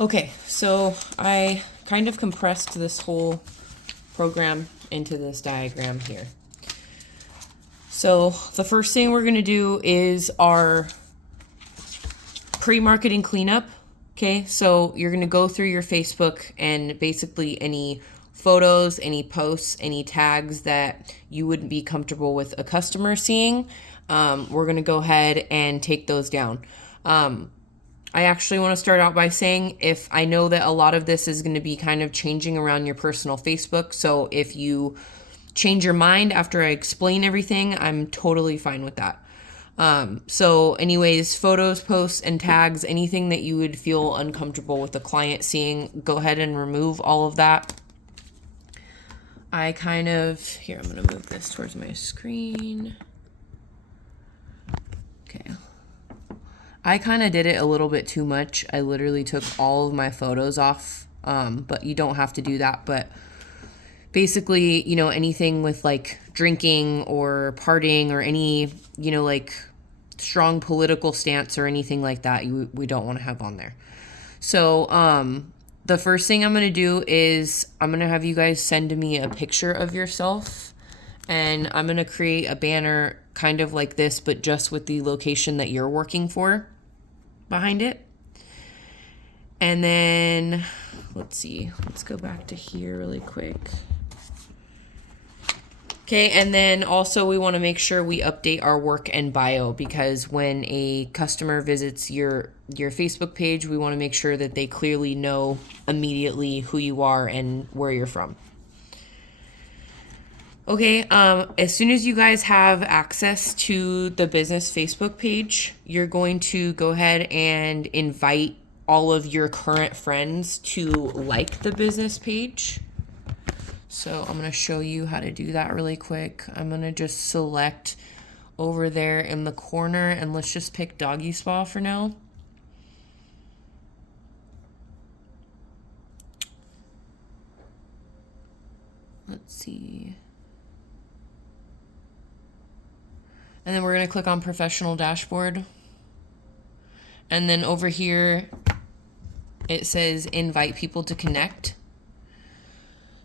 Okay, so I kind of compressed this whole program into this diagram here. So the first thing we're going to do is our pre-marketing cleanup. Okay, so you're going to go through your Facebook and basically any photos, any posts, any tags that you wouldn't be comfortable with a customer seeing. We're going to go ahead and take those down. I actually want to start out by saying if I know that a lot of this is going to be kind of changing around your personal Facebook. So if you change your mind after I explain everything, I'm totally fine with that. So anyways, photos, posts, and tags, anything that you would feel uncomfortable with the client seeing, go ahead and remove all of that. I'm going to move this towards my screen. Okay. I kind of did it a little bit too much. I literally took all of my photos off, but you don't have to do that. But basically, anything with like drinking or partying or any, like strong political stance or anything like that, we don't want to have on there. So the first thing I'm going to do is I'm going to have you guys send me a picture of yourself, and I'm going to create a banner kind of like this, but just with the location that you're working for behind it. And then let's go back to here really quick. Okay, and then also we want to make sure we update our work and bio, because when a customer visits your Facebook page, we want to make sure that they clearly know immediately who you are and where you're from. Okay, as soon as you guys have access to the business Facebook page, you're going to go ahead and invite all of your current friends to like the business page. So I'm going to show you how to do that really quick. I'm going to just select over there in the corner, and let's just pick Doggy Spa for now. Let's see. And then we're going to click on Professional Dashboard. And then over here, it says invite people to connect.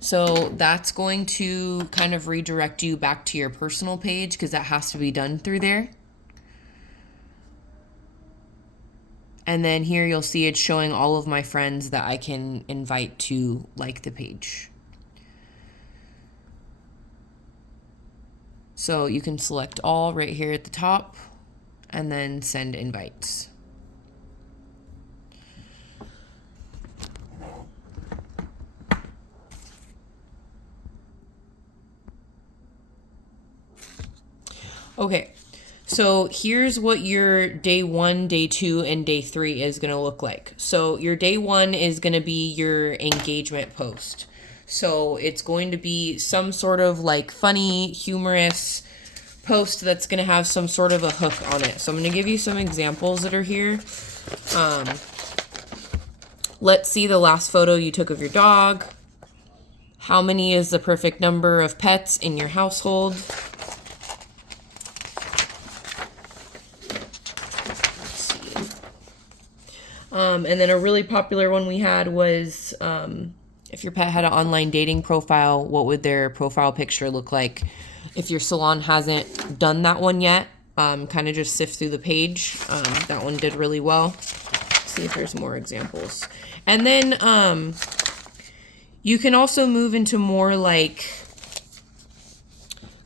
So that's going to kind of redirect you back to your personal page, because that has to be done through there. And then here you'll see it's showing all of my friends that I can invite to like the page. So you can select all right here at the top and then send invites. Okay, so here's what your day 1, day 2, and day 3 is going to look like. So your day 1 is going to be your engagement post. So it's going to be some sort of like funny, humorous post that's going to have some sort of a hook on it. So I'm going to give you some examples that are here. Let's see the last photo you took of your dog. How many is the perfect number of pets in your household? And then a really popular one we had was if your pet had an online dating profile, what would their profile picture look like? If your salon hasn't done that one yet, kind of just sift through the page. That one did really well. See if there's more examples. And then you can also move into more like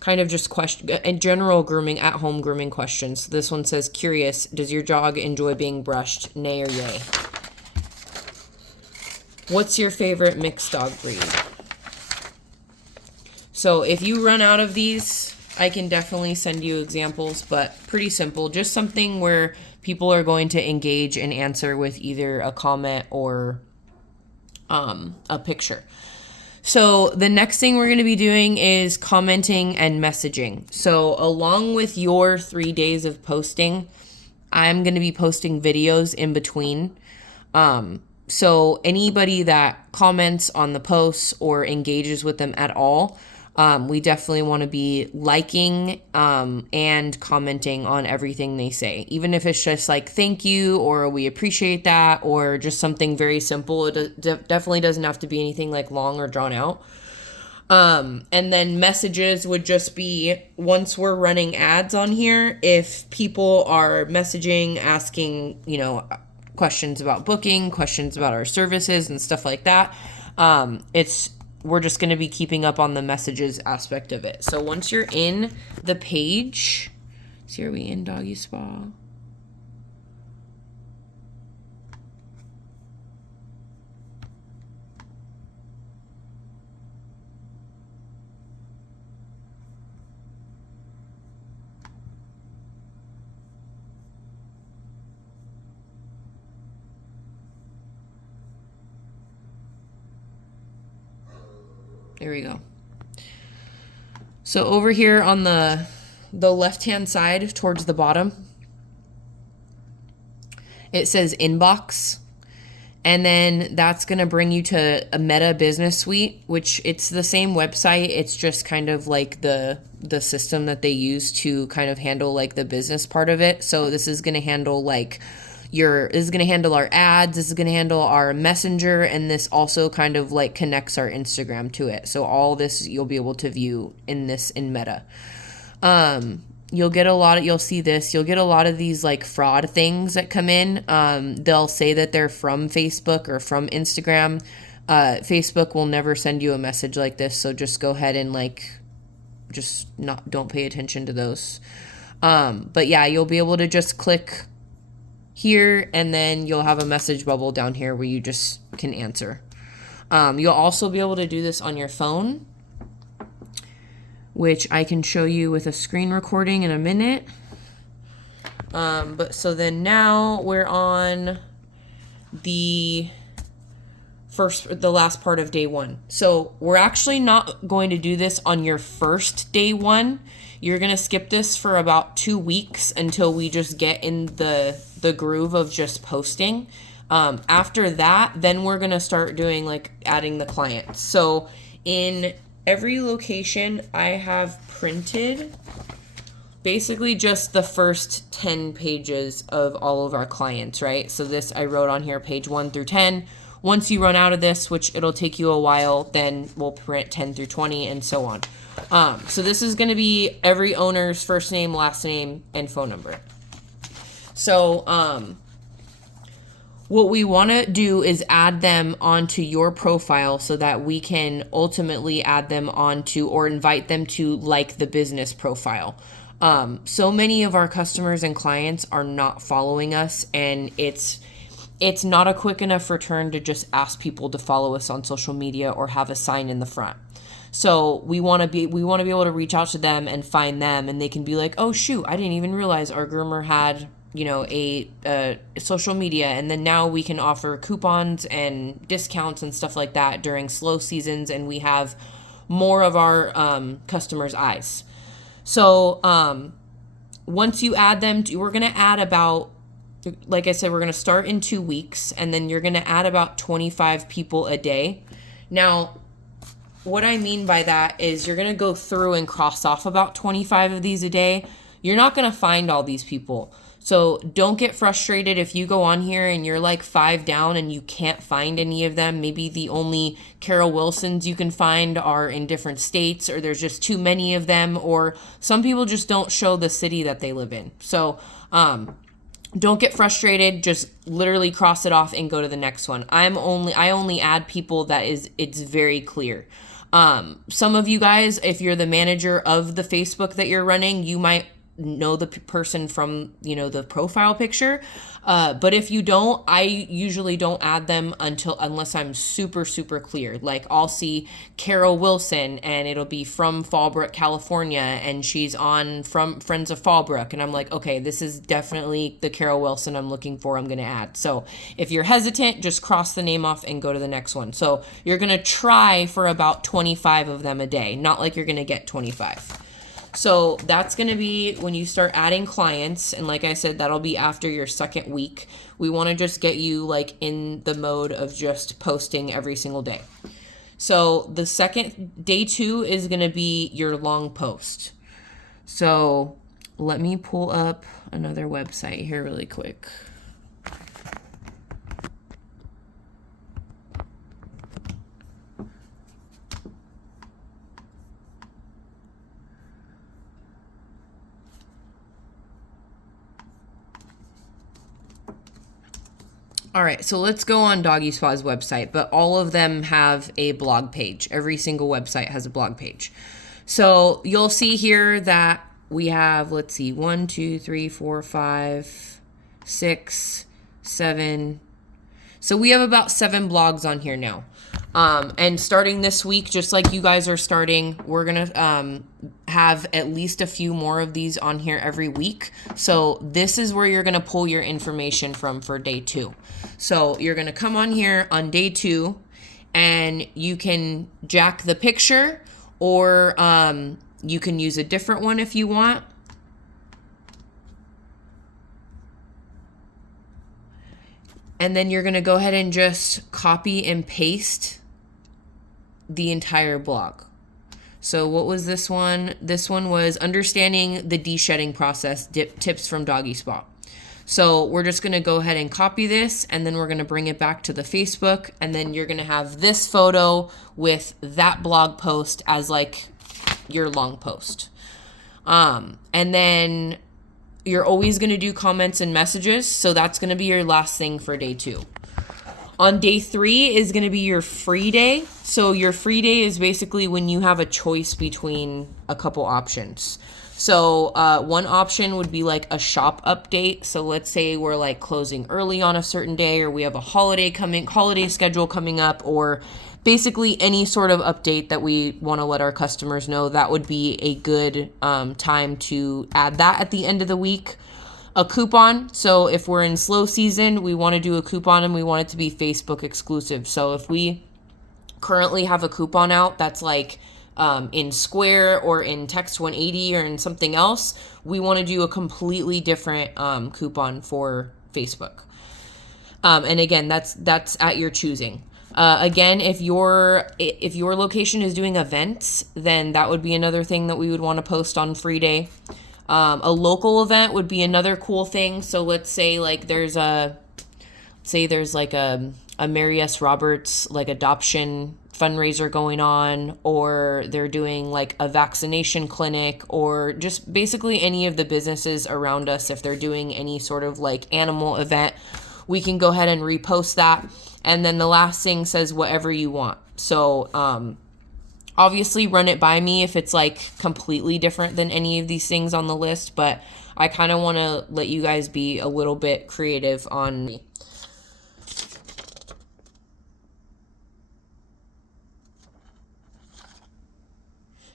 kind of just question and general grooming, at-home grooming questions. So this one says, curious, does your dog enjoy being brushed, nay or yay? What's your favorite mixed dog breed? So if you run out of these, I can definitely send you examples, but pretty simple. Just something where people are going to engage and answer with either a comment or a picture. So the next thing we're going to be doing is commenting and messaging. So along with your 3 days of posting, I'm going to be posting videos in between. So anybody that comments on the posts or engages with them at all, We definitely want to be liking and commenting on everything they say, even if it's just like thank you or we appreciate that or just something very simple. It definitely doesn't have to be anything like long or drawn out. And then messages would just be once we're running ads on here, if people are messaging, asking, questions about booking, questions about our services and stuff like that. We're just going to be keeping up on the messages aspect of it. So once you're in the page, see, are we in Doggy Spa? There we go. So over here on the left-hand side towards the bottom, it says inbox. And then that's going to bring you to a Meta Business Suite, which it's the same website. It's just kind of like the system that they use to kind of handle like the business part of it. So this is going to handle like this is going to handle our ads, this is going to handle our messenger, and this also kind of like connects our Instagram to it. So all this you'll be able to view in Meta. You'll get you'll see this, you'll get a lot of these like fraud things that come in. They'll say that they're from Facebook or from Instagram. Facebook will never send you a message like this. So just go ahead and don't pay attention to those. But yeah, you'll be able to just click here and then you'll have a message bubble down here where you just can answer. You'll also be able to do this on your phone, which I can show you with a screen recording in a minute. But so then now we're on the last part of day one. So we're actually not going to do this on your first day one. You're going to skip this for about 2 weeks until we just get in the groove of just posting. After that, then we're going to start doing like adding the clients. So in every location, I have printed basically just the first 10 pages of all of our clients, right? So this I wrote on here, page 1 through 10. Once you run out of this, which it'll take you a while, then we'll print 10 through 20 and so on. So this is going to be every owner's first name, last name, and phone number. So what we want to do is add them onto your profile so that we can ultimately add them onto or invite them to like the business profile. So many of our customers and clients are not following us, and it's not a quick enough return to just ask people to follow us on social media or have a sign in the front. So we want to be able to reach out to them and find them, and they can be like, oh shoot, I didn't even realize our groomer had a social media, and then now we can offer coupons and discounts and stuff like that during slow seasons, and we have more of our customers' eyes. So once you add them, we're going to add about, like I said, we're going to start in 2 weeks, and then you're going to add about 25 people a day. Now, what I mean by that is you're going to go through and cross off about 25 of these a day. You're not going to find all these people. So don't get frustrated if you go on here and you're like 5 down and you can't find any of them. Maybe the only Carol Wilsons you can find are in different states, or there's just too many of them, or some people just don't show the city that they live in. So don't get frustrated. Just literally cross it off and go to the next one. I only add people that it's very clear. Some of you guys, if you're the manager of the Facebook that you're running, you might know the person from the profile picture, but if you don't, I usually don't add them unless I'm super clear. Like I'll see Carol Wilson and it'll be from Fallbrook, California, and she's on from Friends of Fallbrook, and I'm like, okay, this is definitely the Carol Wilson I'm looking for, I'm gonna add. So if you're hesitant, just cross the name off and go to the next one. So you're gonna try for about 25 of them a day, not like you're gonna get 25. So that's going to be when you start adding clients. And like I said, that'll be after your second week. We want to just get you like in the mode of just posting every single day. So the second, day 2 is going to be your long post. So let me pull up another website here really quick. All right, so let's go on Doggy Spa's website, but all of them have a blog page. Every single website has a blog page. So you'll see here that we have, let's see, 1, 2, 3, 4, 5, 6, 7. So we have about 7 blogs on here now. And starting this week, just like you guys are starting, we're going to have at least a few more of these on here every week. So this is where you're going to pull your information from for day 2. So you're going to come on here on day 2 and you can jack the picture, or you can use a different one if you want. And then you're going to go ahead and just copy and paste the entire blog. So what was this one? This one was understanding the de-shedding process, tips from Doggy Spa. So we're just going to go ahead and copy this, and then we're going to bring it back to the Facebook, and then you're going to have this photo with that blog post as like your long post. And then you're always going to do comments and messages. So that's going to be your last thing for day 2. On day 3 is going to be your free day. So your free day is basically when you have a choice between a couple options. So one option would be like a shop update. So let's say we're like closing early on a certain day, or we have a holiday schedule coming up, or basically any sort of update that we want to let our customers know. That would be a good time to add that at the end of the week. A coupon. So if we're in slow season, we want to do a coupon and we want it to be Facebook exclusive. So if we currently have a coupon out that's like in Square or in Text 180 or in something else, we want to do a completely different coupon for Facebook. And again, that's at your choosing. Again, if your location is doing events, then that would be another thing that we would want to post on free day. A local event would be another cool thing. So let's say like there's a Mary S. Roberts like adoption fundraiser going on, or they're doing like a vaccination clinic, or just basically any of the businesses around us. If they're doing any sort of like animal event, we can go ahead and repost that. And then the last thing says whatever you want. So obviously run it by me if it's like completely different than any of these things on the list, but I kind of want to let you guys be a little bit creative on.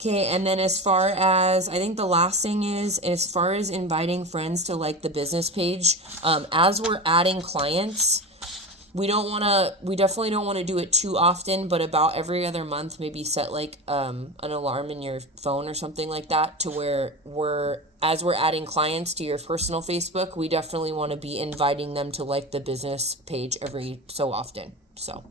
Okay, and then as far as, I think the last thing is, as far as inviting friends to like the business page, as we're adding clients, we definitely don't want to do it too often, but about every other month, maybe set like an alarm in your phone or something like that, to where as we're adding clients to your personal Facebook, we definitely want to be inviting them to like the business page every so often. So